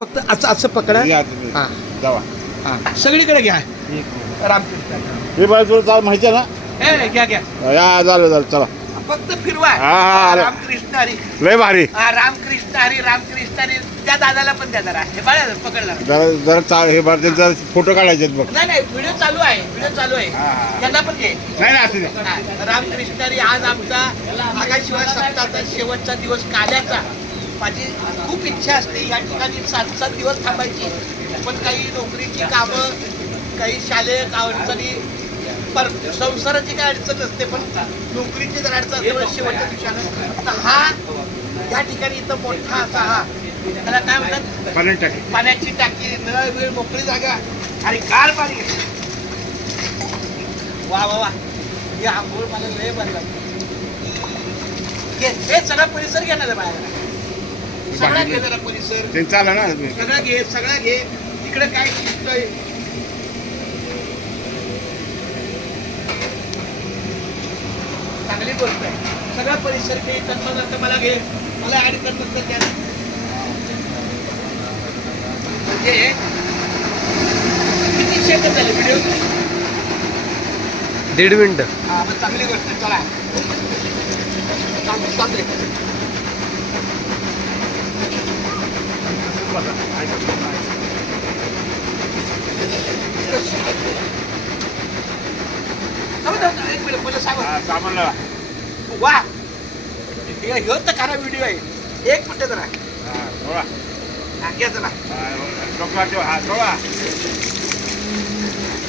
फक्त असं असं पकडा. हां जावा हां सगळीकडे घ्या. रामकृष्ण हे बाजू माहिती आहे ए घ्या घ्या ना या झालं चला फक्त फिरवा. हा, हा, हा. रामकृष्ण हरी. लय भारी रामकृष्ण हरी रामकृष्ण हरी. त्या दादाला पण द्या जरा. हे बाळा पकडला. जरा जरा हे भारतीय जरा फोटो काढायचे बघ. नाही नाही व्हिडिओ चालू आहे व्हिडिओ चालू आहे. त्यांना पण घे. नाही ना असू दे. रामकृष्ण हरी. आज आमचा आगाशिवाय सप्ताहाचा शेवटचा दिवस काल्याचा. माझी खूप इच्छा असते या ठिकाणी 7-7 दिवस थांबायची, पण काही नोकरीची कामं, काही शालेय अडचणी, पर संसाराची काही अडचण नसते, पण नोकरीची जर अडचण असते शेवटच्या दिवसानं. तर हा या ठिकाणी इथं मोठा असा हा त्याला काय म्हणतात पाण्याची टाकी, नळ वेळ, मोकळी जागा आणि गार पाणी. वा वा वा ही आंघोळ मला लय बरी वाटते. हे सगळा परिसर घेणार आहे बाहेर. सगळा घे जरा परिसर. त्यांचा आला ना सगळं घे सगळं घे. इकडे काय शिकतोय चांगली गोष्ट आहे. सगळा परिसर घे. तत्पर मला घे. मला ऍड कर नंतर द्या. म्हणजे किती सेकंद झाले व्हिडिओ? 1.5 मिनिट. हा मग चांगली गोष्ट आहे. चला चालतंय. एक मिनिट मला सांगा. वा ह्यो तर खरा व्हिडिओ आहे. एक मिनिट जरा घ्या जरा.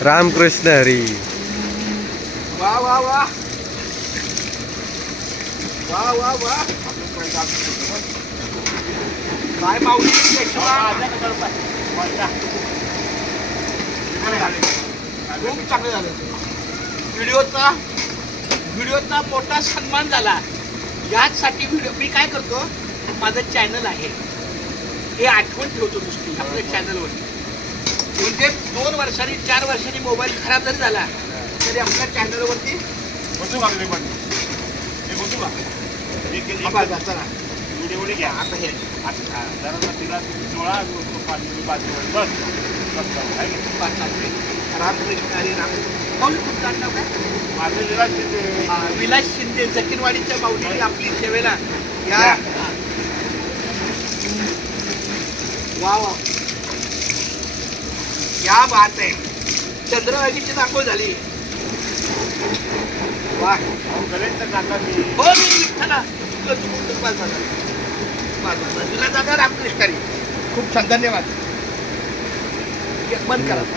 रामकृष्ण हरी. वा वा वा वा वा वा काय माऊली खूप चांगलं झालं. व्हिडिओचा मोठा सन्मान झाला. याचसाठी व्हिडिओ मी काय करतो, माझं चॅनल आहे हे आठवण ठेवतो नुसती आपल्या चॅनलवर. म्हणजे 2 वर्षांनी 4 वर्षांनी मोबाईल खराब जरी झाला तरी आपल्या चॅनलवरती चला व्हिडिओ घ्या. आता हे तिला जोळा रामकृष्ण हरी राम. माऊली तुमचं नाव काय? माझं विलास शिंदे जकीनवाडीच्या माऊली आपली सेवेला या. वा वा क्या बात आहे. चंद्रभागेची दाखव झाली. वा हो मी विठ्ठला तुला दादा रामकृष्ण हरी. खूप छान धन्यवाद. बंद करा.